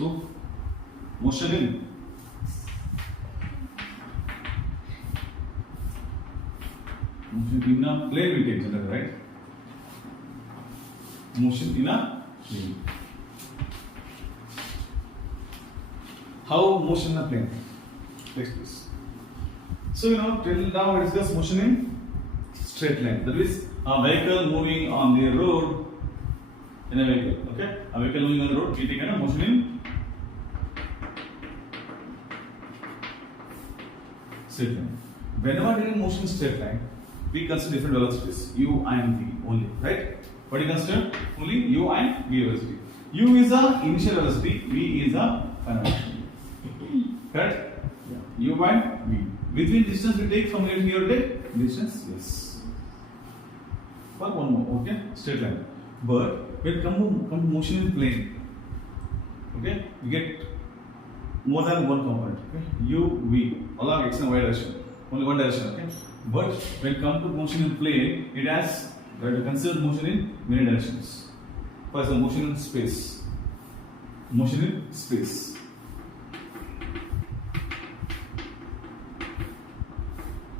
So motion in a plane we take generally, right? Motion in a plane. How motion in a plane? Next please. So till now we discussed motion in straight line. That is a vehicle moving on the road in a vehicle. Okay, a vehicle moving on the road, we take a motion in straight line. Whenever there is motion in straight line, we consider different velocities, u and v only, right? What do you consider? Only u and v velocity. U is the initial velocity, v is the final velocity. Correct? Yeah. U and v. Between distance we take from here to here, take distance, yes. For one more, okay? Straight line. But when come to motion in plane, okay, we get more than one component, okay? U, v, along x and y direction, only one direction, okay? But when come to motion in plane, it has considered motion in many directions. For example, motion in space. Motion in space.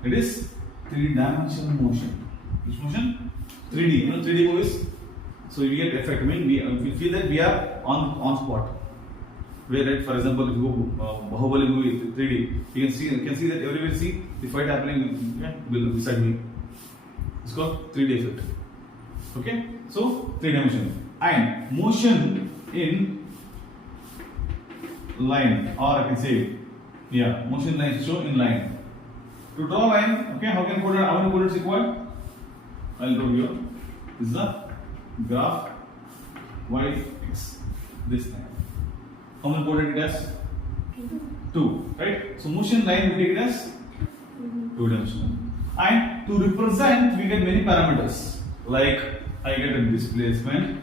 It is 3-dimensional motion. Which motion? 3D. 3D movies. So you get effect. I mean, we feel that we are on spot. Where, right, for example, if you go Bahubali movie 3D, you can see that everywhere you see the fight happening beside me. It's called 3D effect. Okay, so 3-dimensional. And motion in line, or I can say, motion line shown in line. To draw line, okay, how many coordinates required? I'll draw here. This is the graph y x. This line. How many coordinates it has? 2, right? So motion line we take it as 2-dimensional. And to represent, we get many parameters. Like I get a displacement,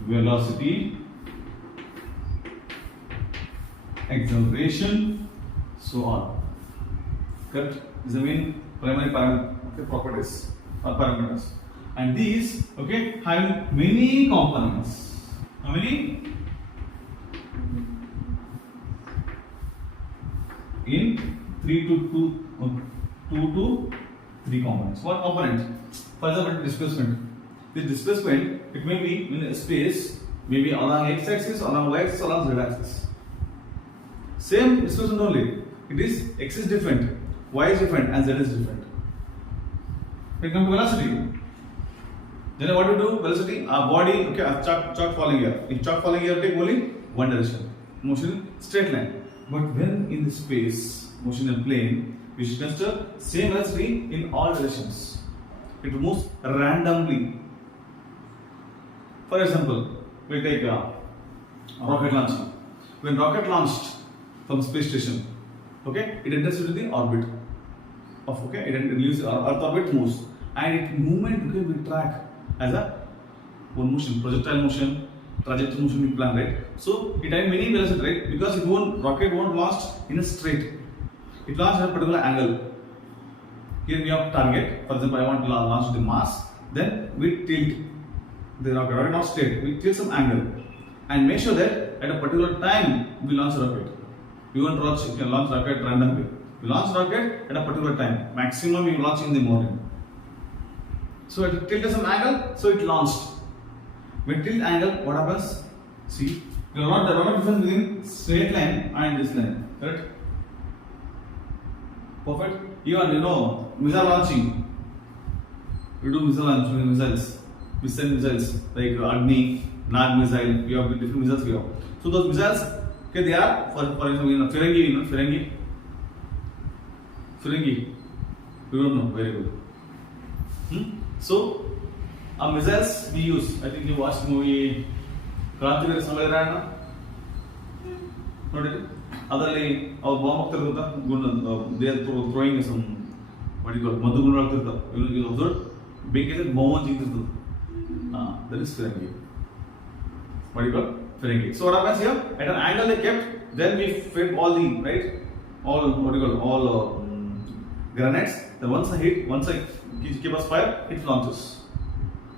velocity, acceleration, so on. Correct? These are main primary properties or parameters. And these, okay, have many components. How many? In 2 to 3 components. What component? For example, displacement. This displacement, it may be in a space, maybe along x-axis, along y-axis, along z-axis. Same displacement only. It is x is different, y is different, and z is different. When it comes to velocity, then what do you do? Velocity, our body, okay, a chalk falling here. If chalk falling here, take only one direction. Motion in straight line. But when in the space, motion in plane, we should consider same velocity in all directions. It moves randomly. For example, we take a rocket launch. When rocket launched from space station, okay, it enters into the orbit of, okay, it leaves Earth orbit, moves, and its movement, okay, we track as a one motion, projectile motion, trajectory motion we plan, right? So it has many velocities, right? Because rocket won't launch in a straight. It launches at a particular angle. Here we have target. For example, I want to launch the Mars. Then we tilt the rocket not straight. We tilt some angle and make sure that at a particular time we launch rocket. We won't launch rocket randomly. We launch rocket at a particular time. Maximum we launch in the morning. So it tilted some angle, so it launched. When tilt angle, what happens? See, there is not difference between straight line and this line, correct? Perfect. Even missile launching. We do missile launching, missiles. We send missiles like Agni, Nag missile. We have different missiles we have. So those missiles, okay, they are for example, Ferengi. You don't know, very good. So, missiles we use. I think you watched the movie Kranti Samarana. Noted it? Adali, our bomb they are throwing some, what do you call it, Madhugunra. You observe? Big is bomb. That is Ferengi. What do you call Ferengi? So, what happens here? At an angle they kept, then we fed all the, right? All grenades. Then once I keep us fire, it launches.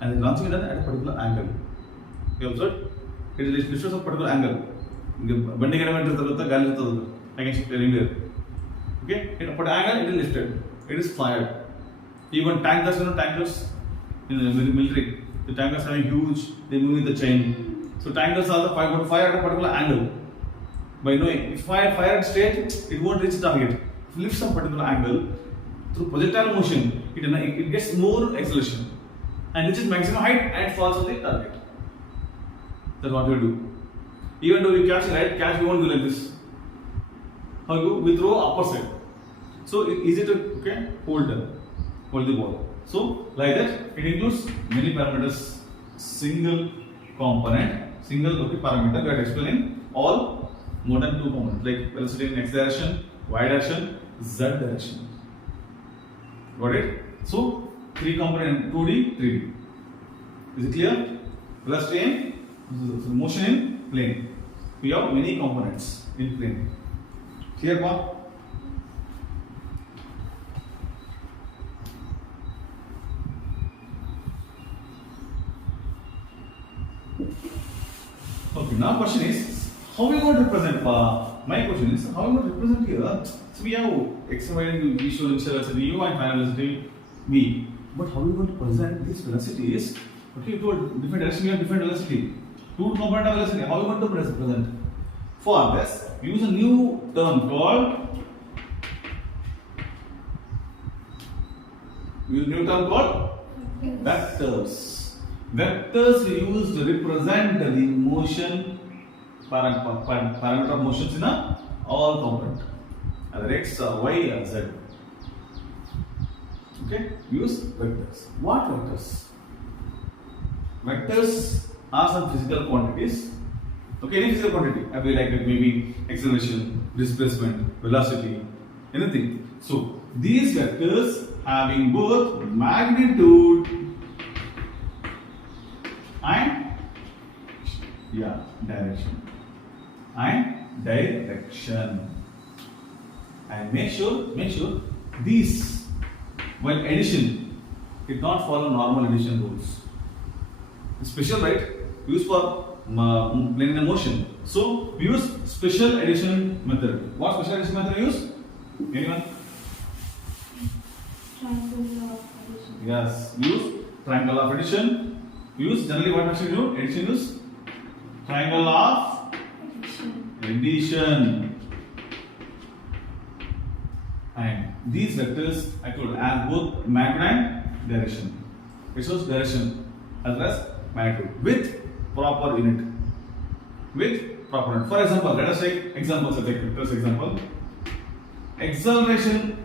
And the launching is done at a particular angle. You observed? It is lifted of particular angle. Bending element is the gali against anywhere. Okay, in a particular angle it is lifted. It is fired. Even tankers, tankers in the military, the tankers are huge. They move with the chain. So tankers are the fire at a particular angle. By knowing, if fire at straight, it won't reach the target. If it lifts some particular angle through projectile motion, it gets more acceleration and reaches maximum height and falls on the target. That's what we do. Even though you catch we won't do like this. How you? We throw upper side. So it's easy to hold the ball. So like that, it includes many parameters. Single component, single parameter. We are explaining all more than 2 components like velocity in x direction, y direction, z direction. Got it? So 3 component 2D, 3D. Is it clear? Velocity in motion in plane. We have many components in plane. Clear, pa? Okay, now question is how we going to represent? My question is how we going to represent here? So we have x and y initial velocity u and final velocity v. But how we going to present this velocity is you told different direction we have different velocity. 2 component of velocity. How we going to present? For this, we use a new term called vectors. Vectors we use to represent the motion parameter of motions in all component, either x or y or z. Okay, use vectors. What vectors? Vectors are some physical quantities. Okay, any physical quantity. I will like it maybe acceleration, displacement, velocity, anything. So these vectors having both magnitude and direction. And make sure these while addition did not follow normal addition rules. It's special, right? Used for plane in motion. So we use special addition method. What special addition method we use? Anyone? Triangle of addition. Yes, we use triangle of addition. We use generally what method we do? Addition use triangle of addition. And these vectors I told have both magnitude and direction. It shows direction as well as magnitude with proper unit. For example, let us take examples. First example, acceleration.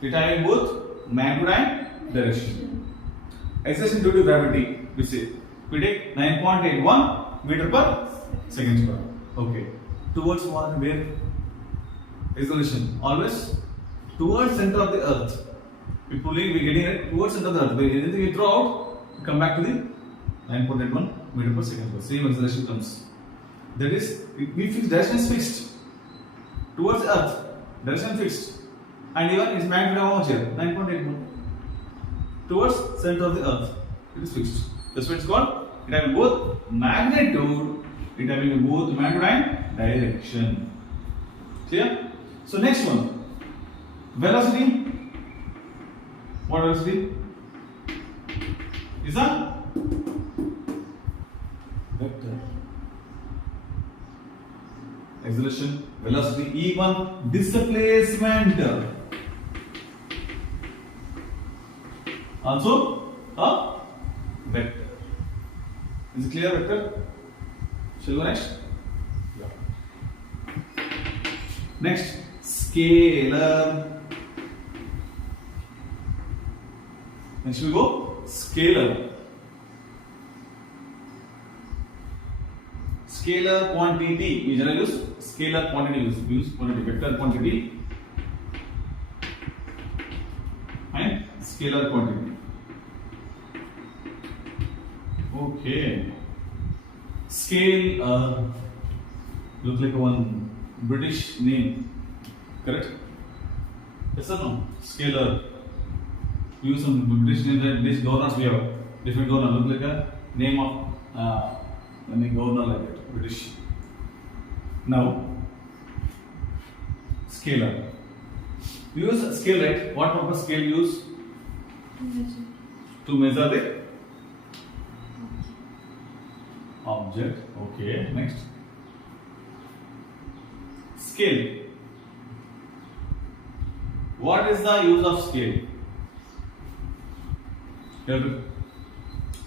It having both magnitude and direction. Acceleration due to gravity. We take 9.81 meter per second square. Okay. Towards where? Acceleration always towards center of the earth. We getting it towards center of the earth. When anything we throw out, we come back to the 9.81 meter per second square. Same acceleration comes. That is, we fix direction is fixed towards the earth. Direction fixed, and even its magnitude how much here? 9.81 towards center of the earth. It is fixed. That's what it's called. It having both magnitude. It having both magnitude and direction. Clear? So next one, velocity. What velocity? Is a vector. Acceleration, velocity, even displacement. Also a vector. Is it clear, vector? Shall we go next? Yeah. Next, scalar. Next we go scalar. Scalar quantity. We generally use scalar quantity. We use quantity, vector quantity and scalar quantity. Okay. Scale looks like one British name, correct? Yes or no? Scalar. We use some British names and British governors we have. different governor, look like a name of any governor like that, British. Now, scalar. Use scale, right? What purpose scale use? Measure. To measure the object. Okay, next. Scale. What is the use of scale?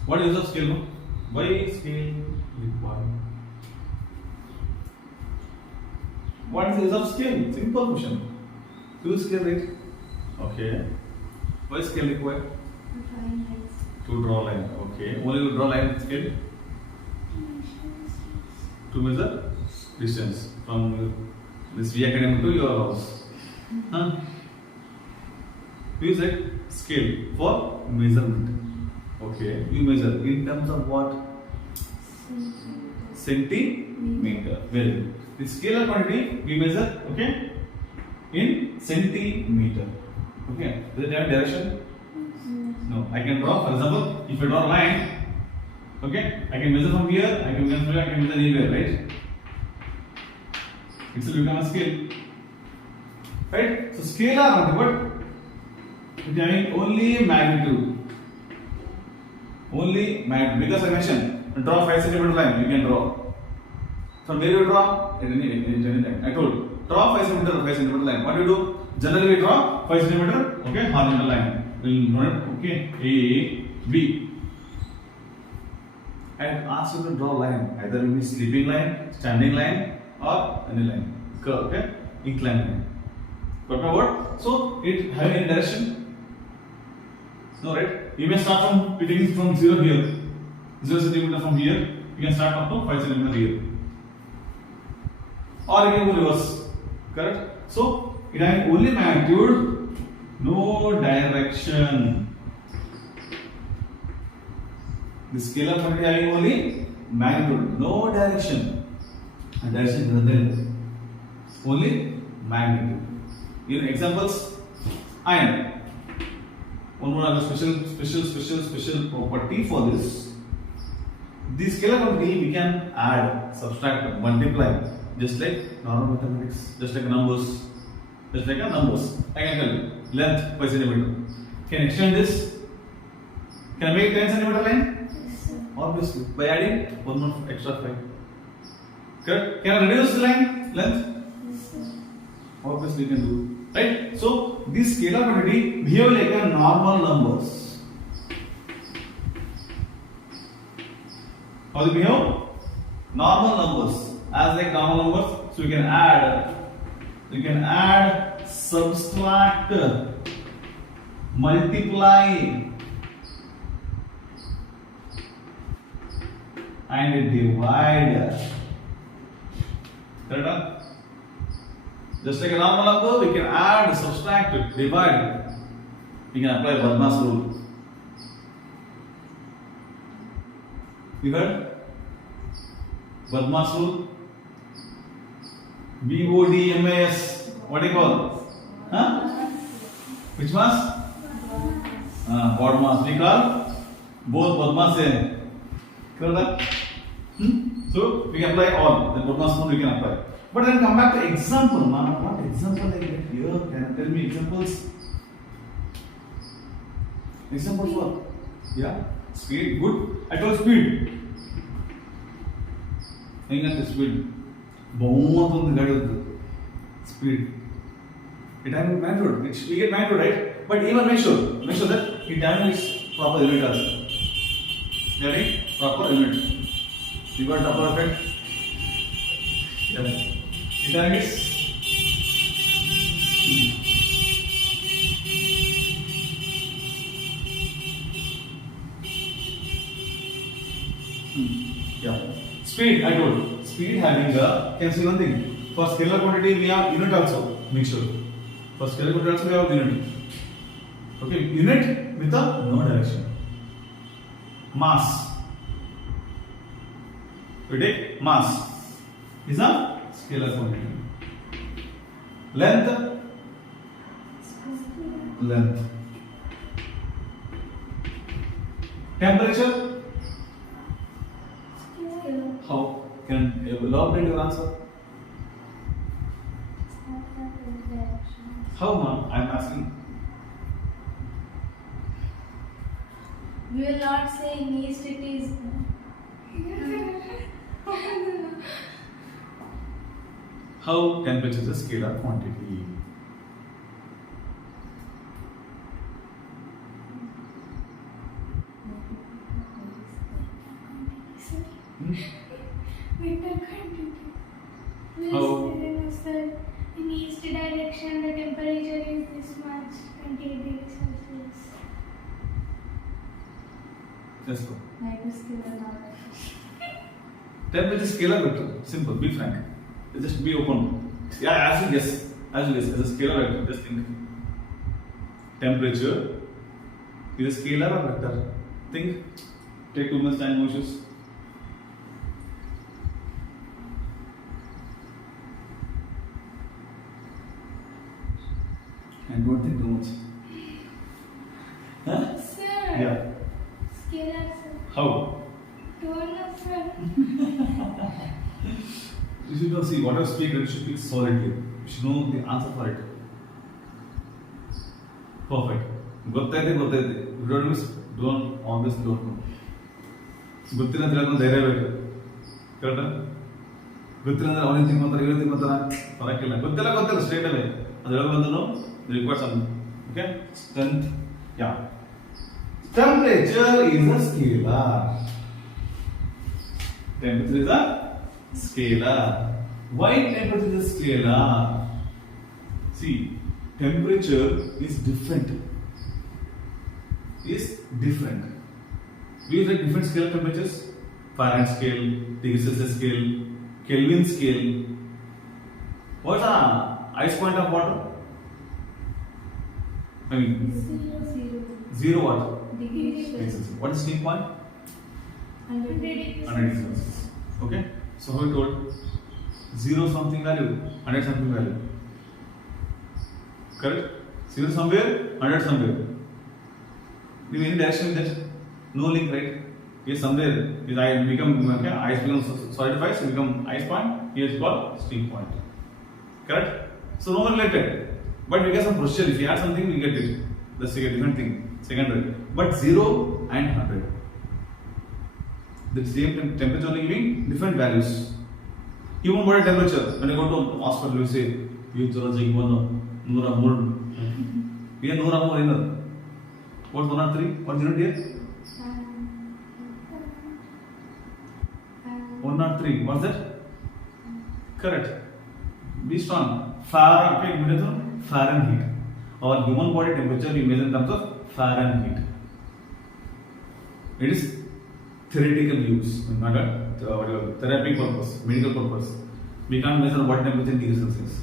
What is use of scale? No? Why scale required? What is the use of scale? Simple question. Use scale, right? Okay. Why scale required? Drawing lines. To draw line. Okay. Only to draw line with scale? To measure distance from this V academy to your house. Huh? Use it scale for measurement. Okay. You measure in terms of what? Centimeter. Very good. The scalar quantity we measure, okay, in centimeter. Okay. Does it have direction? No. I can draw, for example, if I draw a line, okay, I can measure from here, I can measure from here, I can measure anywhere, right? It will become a scale. Right? So scalar, what? It having only magnitude. Only magnitude. Because I mentioned, draw 5 centimeter line, you can draw. From where you draw? At any time. I told, draw 5 centimeter line. What do you do? Generally we draw 5 centimeter, okay, horizontal line. We'll know it, okay, A, B. I ask you to draw line, either in sleeping line, standing line, or any line. Curve, okay, inclined line. Got my word? So it having any direction? No, right? You may start from beginning from 0 here, 0 centimeter from here. You can start up to 5 centimeter here, or you can go reverse. Correct? So it having only magnitude, no direction. The scalar quantity having only magnitude, no direction. And direction is nothing. Only magnitude. In examples, iron. One more other special property for this. The scalar quantity we can add, subtract, multiply, just like normal mathematics, just like numbers. Just like a numbers. I can tell you length 5 centimeter. Can I extend this? Can I make 10 centimeter line? Yes, sir. Obviously, by adding one more extra 5. Correct? Can I reduce the line length? Yes, sir. Obviously, you can do. Right? So, this scalar quantity behave like a normal numbers. How do they behave? Normal numbers. As like normal numbers, so you can add, subtract, multiply, and divide. Correct? Just like a normal number, we can add, subtract, divide. We can apply Badmas rule. You heard? Badmas rule. BODMAS. What do you call? Huh? Which mass? Bodmas. We call both Badmas same. Correct? So we can apply all. The Badmas rule we can apply. But then come back to example. What example I get here? Can you tell me examples? Examples what? Yeah? Speed, good. I told speed. Hang on to speed. Speed. It having magnitude. We get magnitude, right? But even make sure that it having its proper unit also. Getting proper unit. You got double effect. Yeah. It having its yeah. Speed, I told. Speed having a, can see one thing. For scalar quantity, we have unit also. Make sure. For scalar quantity also, we have unit. Okay, unit with a no direction. Mass. We take mass. Is a scalar quantity. Length. Temperature? Scalar. How? Can you elaborate your answer? How, ma'am? I'm asking. We will not say in east it is. How temperature is a scalar quantity? Vector quantity. How? Sir, in east direction the temperature is this much, 28 degrees Celsius. Just go. Like a scalar now. Temperature is scalar vector. Simple. Be frank. Just be open. Yeah, as you guess. As you guess. As a scalar vector. Just think. Temperature is a scalar or vector? Think. Take 2 minutes time, no issues. And don't think too much. Huh? Sir. Yeah. Scalar, sir. How? Don't know, sir. You should know, see, whatever speak, you should speak solidly. You should know the answer for it. Perfect. ಗೊತ್ತೈತೆ. You don't always don't know. ಗೊತ್ತಿಲ್ಲ ಅಂತ ಹೇಳ್ಕೊಂಡು ಧೈರ್ಯ ಬೇಕು. ಕರೆಕ್ಟಾ? ಗೊತ್ತಿಲ್ಲ ಅಂದ್ರೆ ಅವನಿಗೆ ತಿನ್ಕೊಂತಾರೆ, ಇವ್ರು ತಿನ್ಕೊಂತಾರ, ಫರಕ್ಕಿಲ್ಲ. ಗೊತ್ತಿಲ್ಲ ಸ್ಟ್ರೇಟ್ ಅವೇ. ಅದು ಹೇಳ್ಬಂದ್ರು required some. Okay? Strength. Yeah. Temperature is a scalar. Temperature is a scalar. Why temperature is a scalar? See, temperature is different. We use like different scale temperatures: Fahrenheit scale, degree Celsius scale, Kelvin scale. What's the ice point of water? I mean, 0 what? Degree Celsius. What is steam point? 100 degrees 100 degrees Celsius. Okay. So how we told 0 something value, 100 something value. Correct? 0 somewhere, 100 somewhere. In any direction with that, no link, right? Here somewhere is I become okay, ice becomes solidifies, so become ice point. Here is called steam point. Correct? So no related. But we get some procedure. If you add something, we get it. That's a different thing. Secondary. But 0 and 100. The same temperature only giving different values. Human body temperature. When you go to hospital, you say you just take 103. We are 103 in. What's 103? What's unit here? 103. What's that? Correct. Be strong. Fahrenheit. Our human body temperature we measure in terms of Fahrenheit. It is theoretical use, not a therapy purpose, medical purpose. We can't measure what temperature in degrees Celsius.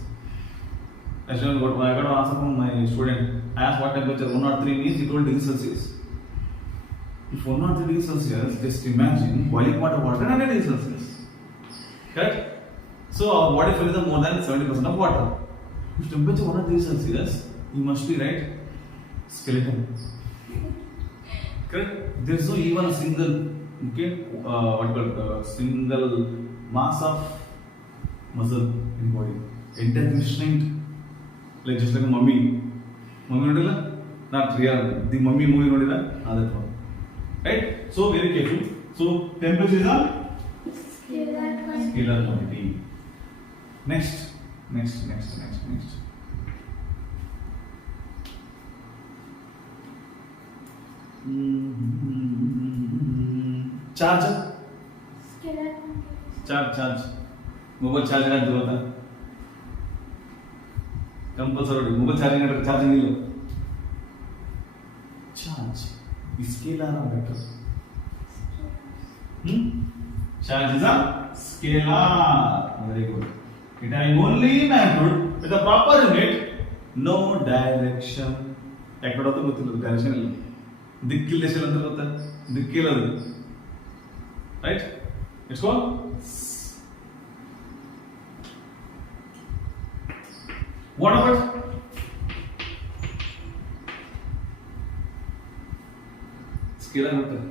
Actually, I got an answer from my student. I asked what temperature 103 means. He told degrees Celsius. If 103 degrees Celsius, just imagine boiling water 100 degrees Celsius. Correct? So our body fills up more than 70% of water. If temperature 100 degrees Celsius, you must be right skeleton. Correct? There is no even a single single mass of muscle in body. Entire instinct, like just like a mummy. Mummy nodilla? Not real. The mummy movie nodilla? That one. Right? So very careful. So temperature is a scalar quantity. Next. Charge. Charge. Mobile charging at the compulsory. Mobile charging at charging. Charge is scalar or vector? Charge is a scalar. Very good. It having only magnitude with a proper unit, no direction. Direction. Right? It's called what about scalar vector?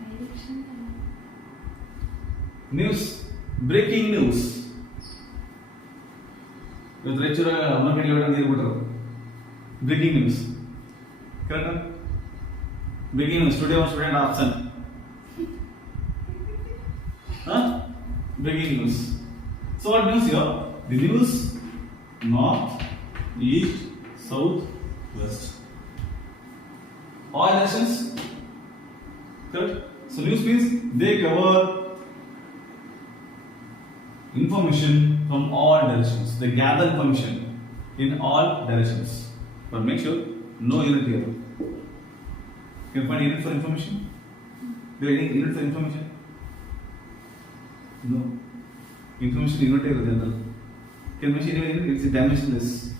Direction. News. Breaking news. With lecture, breaking news. Correct? Breaking news. Today, one student absent. Huh? Breaking news. So, what news here? The news north, east, south, west. All directions. Correct? So, news means they cover information from all directions. They gather information in all directions. But make sure no unit here. Can you find unit for information? Do you have any unit for information? No. Information unit here general. Can you mention any unit? It's dimensionless.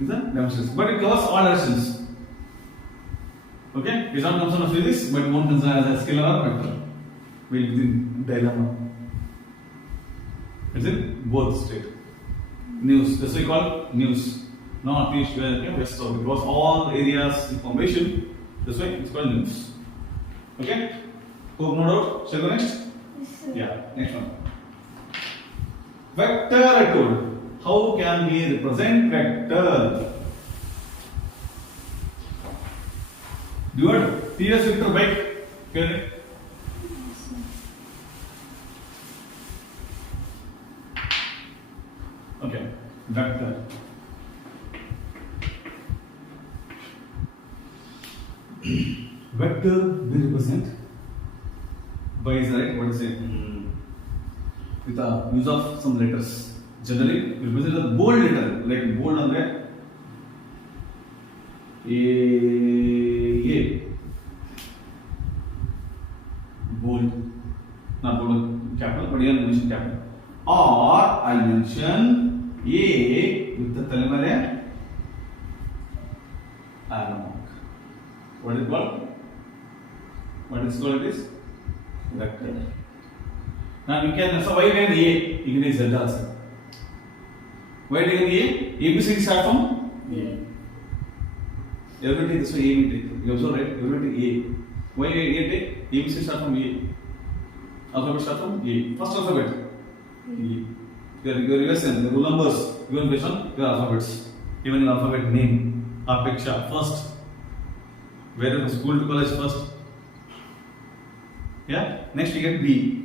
Is that dimensionless? But it covers all directions. Okay? It's not concerned of physics, but won't concern as a scalar or vector. We'll be in dilemma. It's in both state. News. That's why we call news. North, east, west, south. Because all areas information. That's why it's called news. Okay? Hope no doubt. Shall we go next? Yes, sir. Yeah. Next one. Vector I told. How can we represent vector? Do you want TS vector bike? Okay. Yes, sir. Okay. Vector. Vector we represent by is right. What is it? With the use of some letters. Generally, we represent a bold letter, like bold andre A. Bold, not bold capital, but here I mention capital. Or I mention A with the telemere arrow mark. What is it called? What is called it is vector. Now you can, so why can A? You can use Z also. Why do you A? ABCD start from A. Everybody this way A we take. You also write everybody A. Why A take? ABC start from A. Alphabet start from A. First alphabet. A. Your lesson, the rule numbers given based on your alphabets. Even your alphabet name, Apeksha first. Where from school to college first. Yeah. Next you get B.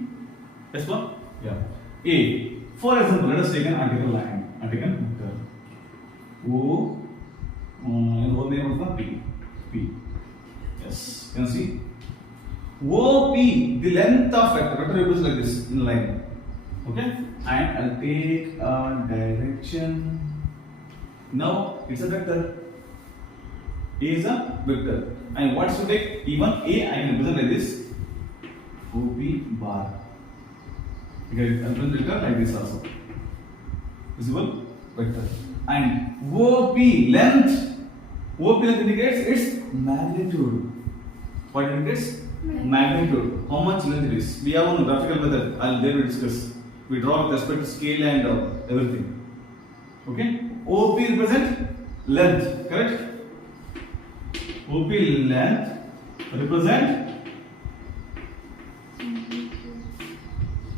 Yes, one? Yeah. A. For example, let us take an article line. Article vector. O. And what name of the P. P. Yes. Can you see? OP, the length of vector. Vector represents like this in line. Okay? And I'll take a direction. Now it's a vector. A is a vector. And what should take? Even A I can represent like this. OP bar. Okay, I'll represent vector like this also. Visible? Vector. And OP length. OP length indicates its magnitude. What it indicates? Magnitude. How much length it is. We have one graphical method. I'll there we discuss. We draw with respect to scale and everything. Okay? OP represent length. Correct? OP length represent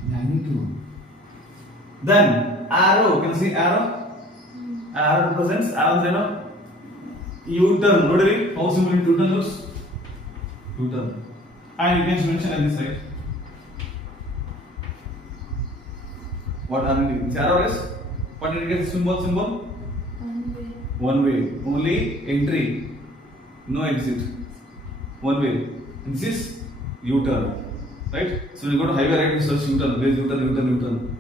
magnitude. Then arrow. Can you see arrow? Arrow represents arrow. U-turn. Notice how simple U-turn looks. U-turn. And you can mention on this side. What are the arrow is? What indicates symbol? One way. Only entry. No exit. One way. This is U-turn. Right? So you go to highway right, you search U-turn. Where is U-turn?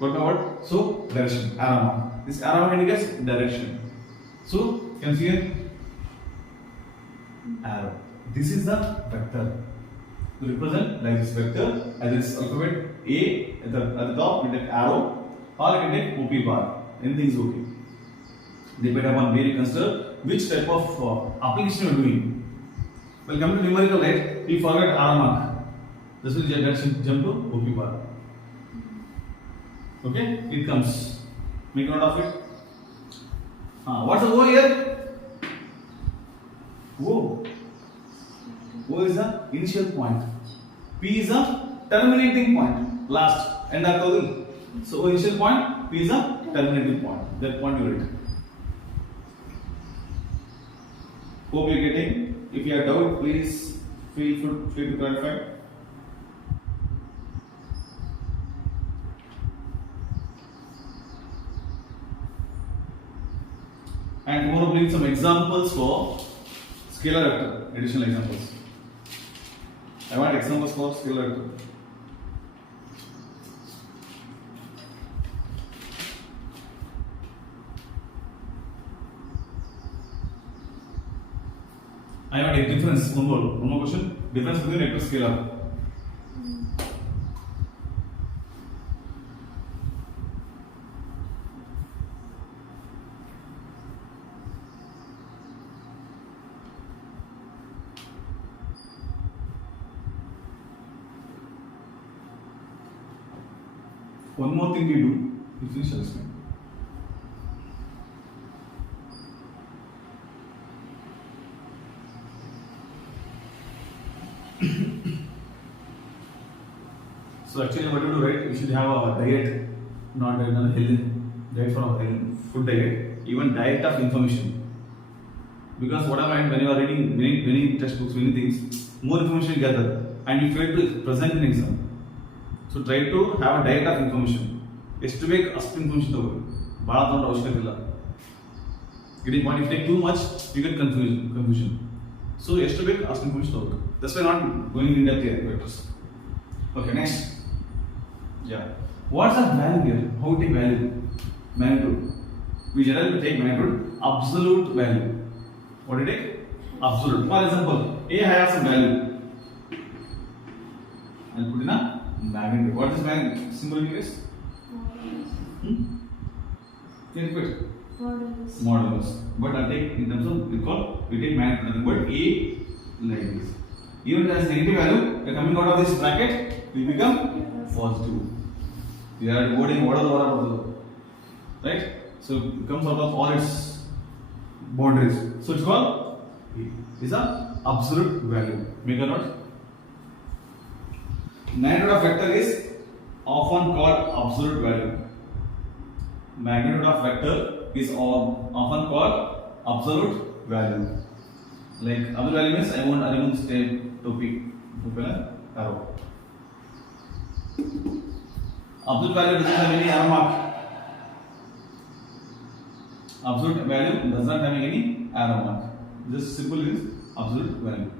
Got my word? So direction. Arrow mark. This arrow mark indicates direction. So you can see here arrow. This is the vector. To represent like this vector as this alphabet A at the top with an arrow, or you can take OP bar. Anything is okay. Depending upon where you consider which type of application you are doing. Well, come to numerical, right? We forget arrow mark. This will jump to OP bar. Okay? It comes. Make note of it. What's the O here? O. O is the initial point. P is the terminating point. Last. End ಆಗ್ತದೆ. So initial point, P is the terminating point. That point you write. Hope you are getting. If you have doubt, please feel free to clarify. And tomorrow bring some examples for scalar vector, additional examples. I want examples for scalar vector. I want a difference. One more question. Difference between vector and scalar. One more thing we do, we finish this one. So actually what you do, right, you should have a diet, not a health diet for our food diet, even diet of information. Because what I find when you are reading many textbooks, many things, more information you gather and you fail to present in exam. So try to have a diet of information. ಎಷ್ಟು ಬೇಕು ಅಷ್ಟು information ತಗೋಬೇಕು, ಭಾಳ ತಗೊಂಡು ಅವಶ್ಯಕತೆ ಇಲ್ಲ. Getting point, if you take too much, you get confusion. So ಎಷ್ಟು ಬೇಕು ಅಷ್ಟು ಇನ್ಫಾರ್ಮೇಷನ್ ತಗೋಬೇಕು. That's why not going in depth here vectors. Okay, next. Yeah. What's the value here? How to take value? Magnitude. We generally take magnitude absolute value. What do you take? Absolute. For example, A has some value. I'll put in a magnitude. What is magnitude? Symbol in this? Can you put? Modulus. But I take in terms of we take magnitude nothing but A like this. Even as negative value, coming out of this bracket will become positive. We are devoting whatever, right? So it comes out of all its boundaries. So it's called is a absolute value. Make a note. Magnitude of vector is often called absolute value. Magnitude of vector is often called absolute value. Like absolute value means I won't stay topic arrow. Absolute value doesn't have any arrow mark. Absolute value does not have any arrow mark. Just simple is absolute value.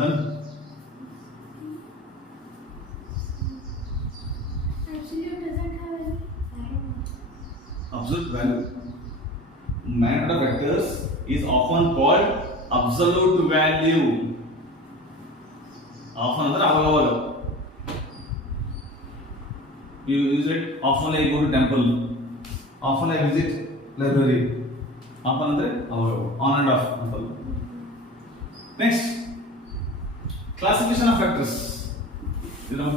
Done. Absolute doesn't have any arrow. Absolute value. Magnitude of vectors is often called absolute value. Often ಅಂದ್ರೆ ಅವಾಗ you use it. Often I go to temple. Often I visit library. Often ಅಂದ್ರೆ ಅವಾಗ on and off. Next. Classification of vectors. This is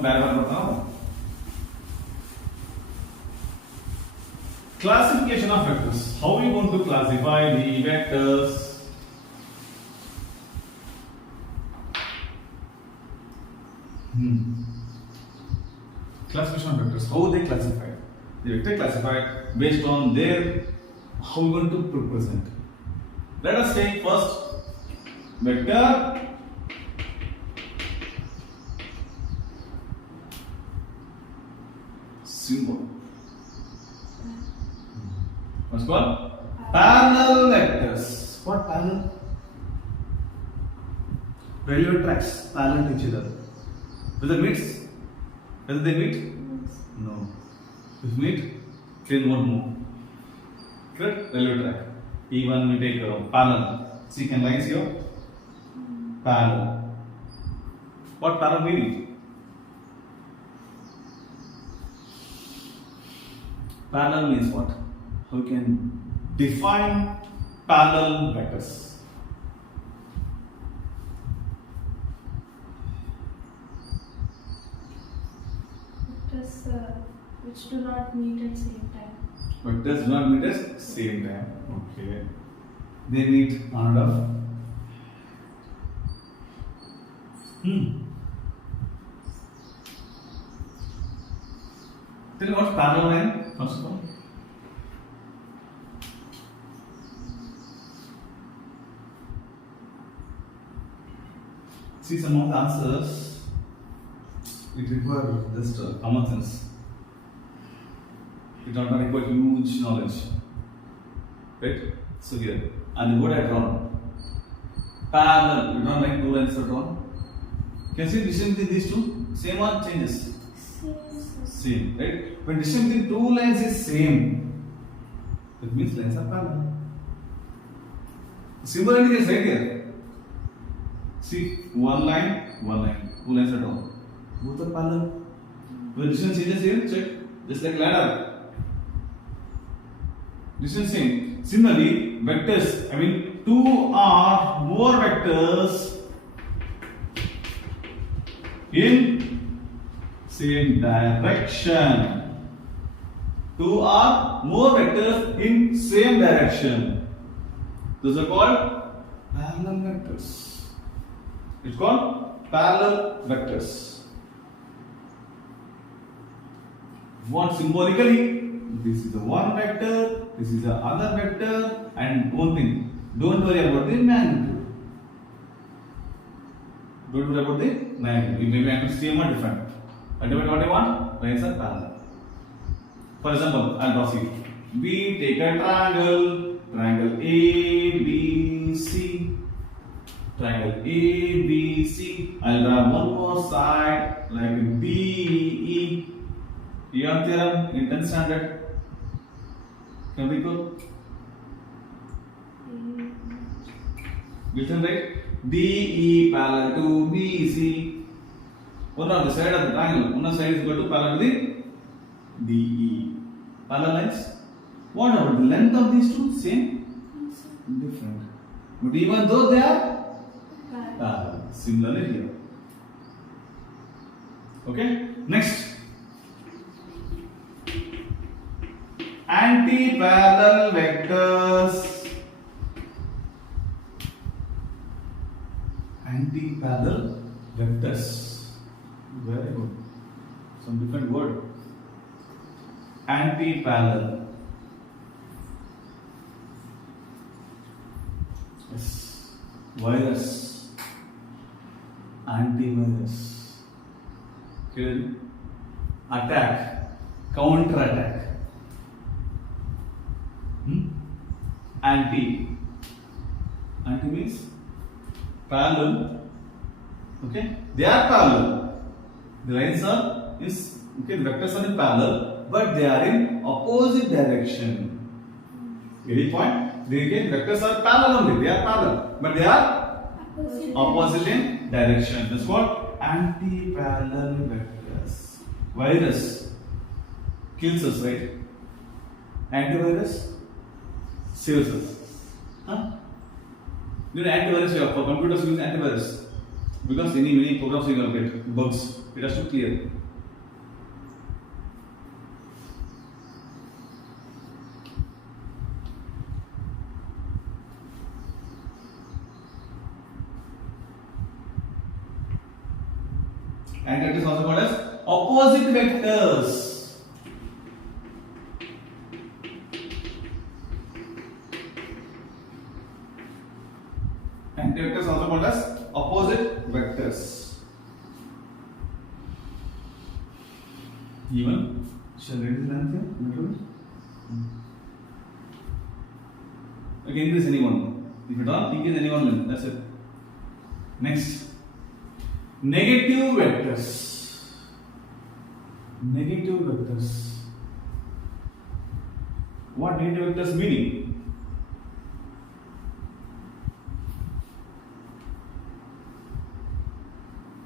classification of vectors. How are we going to classify the vectors? Classification of vectors. How they classify? The vector classified based on their how we going to represent. Let us take first vector. Symbol. What's called? Parallel vectors. What parallel? Railway tracks parallel to each other. Whether they meet? No. If meet, train won't move. Correct? Railway track. Even we take parallel. See, can lines here? Parallel. What parallel meaning? Parallel means what? How we can define parallel vectors? Vectors which do not meet at same time. Vectors do not meet at same time. Okay. They meet on and off. Tell me what's parallel line first of all. See, some of the answers it require just common sense. It does not require huge knowledge, right? So here, and what I drawn parallel. You don't like two lines are drawn. Can you see distance between these two? Same or changes? Same, right? When distance between two lines is same, that means lines are parallel. Symbol indicates right here. See, one line, two lines are drawn. Both are parallel. When distance changes here, check. Just like ladder. Distance same. Similarly, vectors. I mean, two or more vectors in same direction. Two or more vectors in same direction. Those are called parallel vectors. It's called parallel vectors. One symbolically, this is the one vector, this is the other vector, and one thing, don't worry about the magnitude. Don't worry about the magnitude. It may be magnitude same or different. Ultimately, what I want? Lines are parallel. For example, I'll draw C. We take a triangle, triangle A, B, C. Triangle A, B, C. I'll draw one more side like B, E. Young theorem in 10th standard. Can we go? Written right? DE parallel to BC. One on the side of the triangle, one side is equal to parallel to the DE. Parallel lines. What about the length of these two? Same? Different. But even though they are parallel. Similarly here. Okay? Next. Anti-parallel vectors. Anti-parallel vectors. Very good. Some different word. Anti-parallel. Yes. Virus. Antivirus. Okay. Attack. Counter-attack. Anti. Anti means parallel. Okay, they are parallel. The lines are okay. The vectors are in parallel, but they are in opposite direction. Any point? The vectors are parallel only. They are parallel, but they are opposite in direction. That's called anti-parallel vectors. Virus kills us, right? Antivirus saves us. Huh? You know, antivirus, for computers use antivirus because many programs you will get bugs. It has to clear. And that is also called as opposite vectors. Anti-vectors also called as opposite vectors. Even shall I read the length here? Okay, increase any one. If you don't, increase any one length. That's it. Next, negative vectors. Negative vectors. What negative vectors meaning?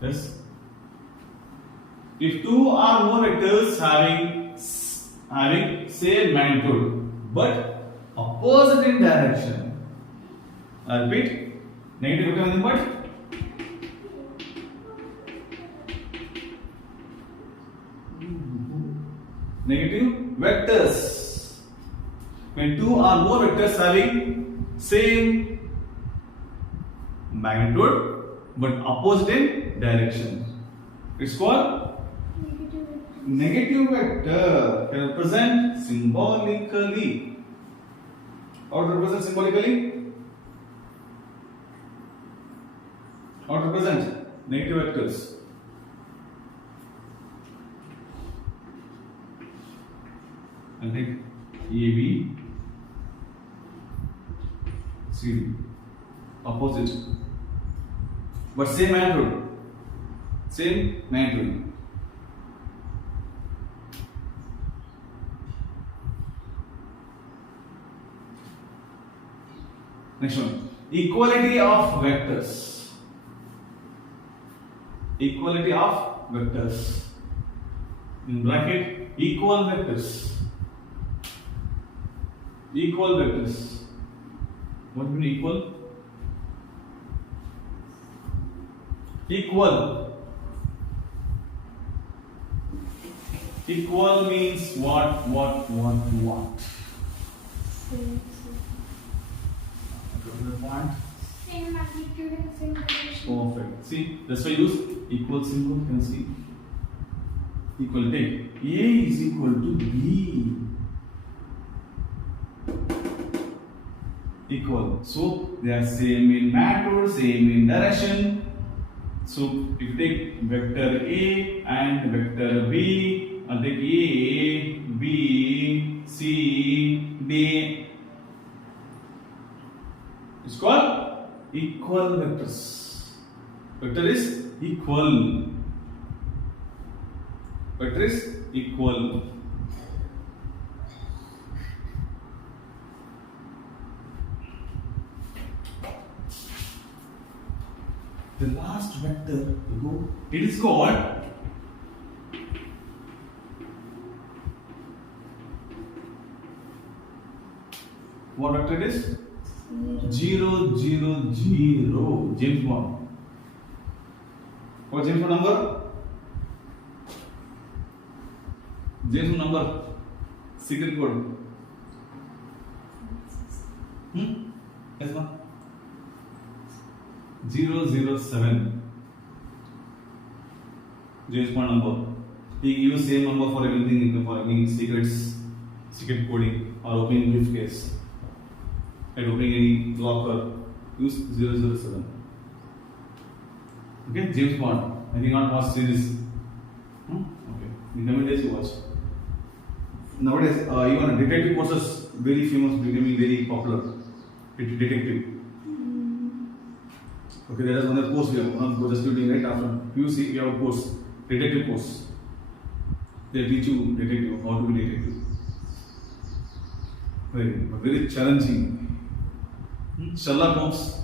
Yes. If two or more vectors having same magnitude but opposite in direction, I repeat, negative vector nothing but Negative vectors. When two or more vectors having same magnitude but opposite in direction, it's called negative vector. Can represent symbolically. How to represent symbolically? How to represent negative vectors? I'll take AB, CD, opposite, but same magnitude. Same magnitude. Next one, equality of vectors. Equality of vectors. In bracket, equal vectors. Equal vectors. What do you mean equal? Equal. Equal means what? The point. Same magnitude and same direction. Perfect. See, that's why I use equal symbol. Can you see? Equal. Take A is equal to B. Equal. So they are same in magnitude, same in direction. So if you take vector A and vector B, I'll take A, B, C, D. It's called equal vectors. Vector is equal. Vector is equal. The last vector, it is called what vector it is? 0, 0, 0. James Bond. What James Bond number? James Bond number. Secret code. Yes, ma'am. 007. James Bond number. We use same number for everything, for any secrets, secret coding, or opening briefcase. And opening any locker, use 007. Okay, James Bond. I think not watch series. Okay, in coming days you watch. Nowadays, even detective courses very famous, becoming very popular. Detective. Okay, there is another course we have. Just doing right after PUC, we have a course, detective course. They teach you detective, how to be detective. Very challenging. Sherlock Holmes,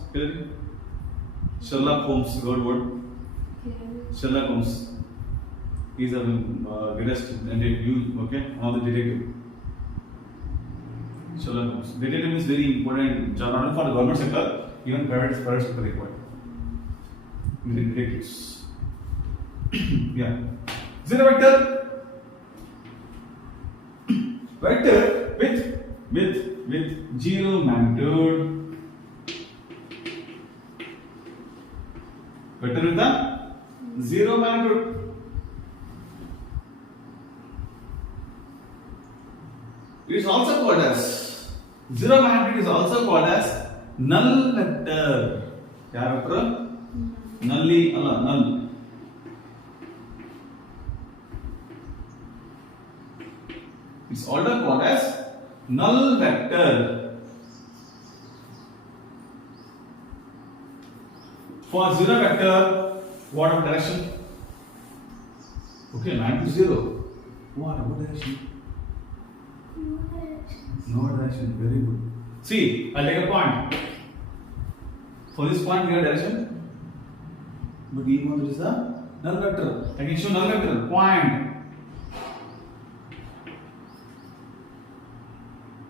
Sherlock Holmes, God word. Sherlock Holmes. He is a greatest detective, okay, one of the detective. Sherlock Holmes. Detective is very important, not only for the government sector, even private sector required. Detectives. Yeah. Zero vector. Vector with zero magnitude. Vector with the zero magnitude. It is also called as zero magnitude is also called as null vector. क्या vector? Nully, null. It's also called as null vector. For zero vector, what of direction? Okay, 9 to 0. What direction? No direction. Very good. See, I'll take a point. For this point, we have direction. But even is the null vector. I can show null vector. Point.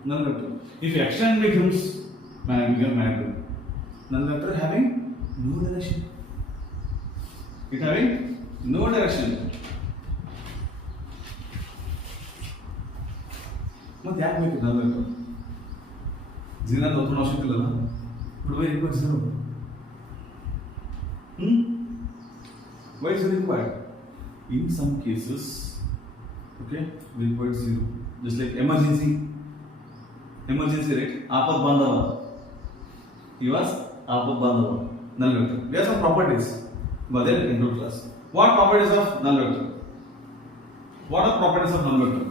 Null vector. If action becomes magnitude. Null vector having no direction. It having no direction. ಮತ್ತೆ ಯಾಕೆ ಬೇಕು null vector? Zero ಅಂತ ಒತ್ತಡ ಅವಶ್ಯಕ ಇಲ್ಲಲ್ಲ. But why require zero? Why is it required? In some cases, okay, we require zero. Just like emergency, right? Aapat bandhava. He was aapat bandhava. Null vector. We have some properties. But then control class. What properties of null vector? What are properties of null vector?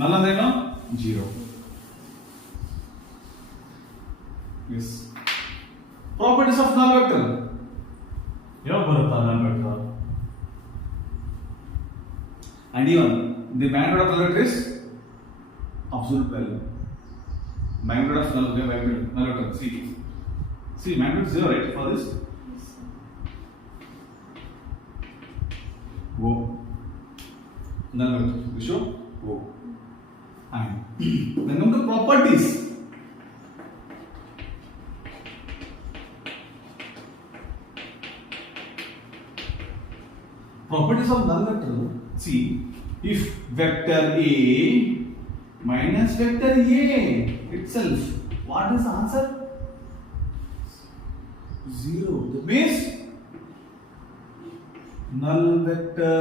Null ಅಂದ್ರೆ ಏನು? Zero. Yes. Properties of null vector. ಯಾವ ಬರುತ್ತಾ null vector? And even the magnitude of null vector is absolute value. Magnitude of null vector. See, magnitude is 0, right? For this. Go. Null vector. We show go. And then come to properties. Properties of null vector. See, if vector A minus vector A itself, what is the answer? 0. That means null vector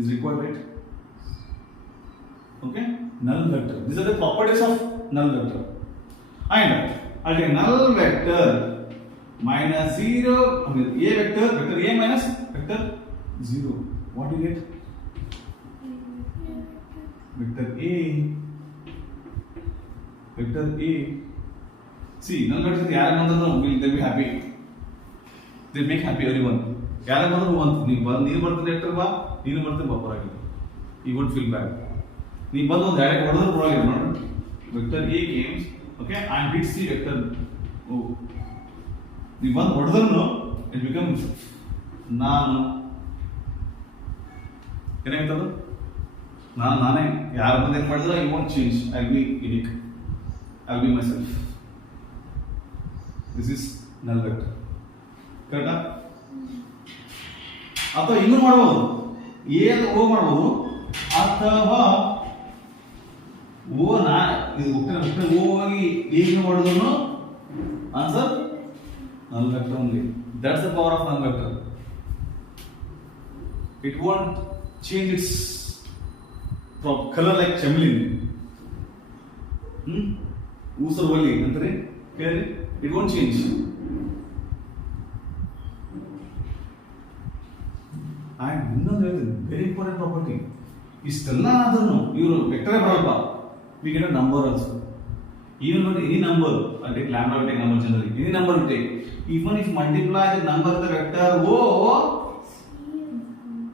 is required, right? Okay, null vector. These are the properties of null vector. And again, null vector minus 0, I mean A vector A minus vector 0. What do you get? Vector A. See, null vector will they be happy? They make happy everyone. ಯಾರಾದರೂ ಒಂದು ನೀವು ಬರ್ತಾರೆ letter ಬಾ, ನೀನು ಬರ್ತಾರೆ ಬಾ, ಪರವಾಗಿಲ್ಲ. You won't feel bad. ನೀವು ಬಂದು ಒಂದು ಡೈರೆಕ್ಟ್ ಹೊಡೆದ್ರೆ ಪರವಾಗಿಲ್ಲ ನೋಡಿ. Vector A games, okay, and hits the vector O. ನೀವು ಬಂದು ಹೊಡೆದ್ರು it becomes ನಾನು ಏನಾಗ್ತದೆ? ನಾನೇ ಯಾರು ಬಂದು ಏನು ಮಾಡಿದ್ರೆ I won't change. I'll be unique. I'll be myself. This is null vector. ಕರೆಕ್ಟಾ? ಅಥವಾ ಇನ್ನೂ ಮಾಡಬಹುದು, ಎ ಓ ಮಾಡಬಹುದು, ಅಥವಾ ಓ ಇದು ಓ ಆಗಿ ಈಗ ಮಾಡಿದ್ರು answer null vector only. That's the power of null vector. It won't change its color like chameleon. ಊಸರ್ವಲ್ಲಿ ಅಂತಾರೆ ಕೇಳಿ, it won't change. And ಇನ್ನೊಂದು ಹೇಳ್ತೀನಿ, ವೆರಿ ಇಂಪಾರ್ಟೆಂಟ್ ಪ್ರಾಪರ್ಟಿ. ಇಷ್ಟೆಲ್ಲ ಆದ್ರೂ ಇವರು ವೆಕ್ಟರ್ ಬರಲ್ಲ, we get a number also. Even not any number, I take lambda, I take number generally. Any number we take. Even if multiply the number of the vector O,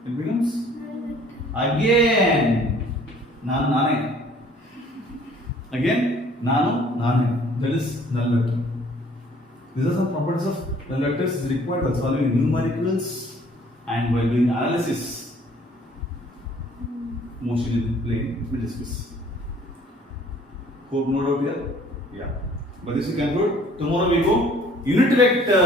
it becomes again nane. Again nane. That is null vector. These are some properties of null vectors is required for solving numericals and while doing analysis. Mostly in plane we discuss. Hope no doubt here. Yeah. But this we conclude. Tomorrow we go unit vector.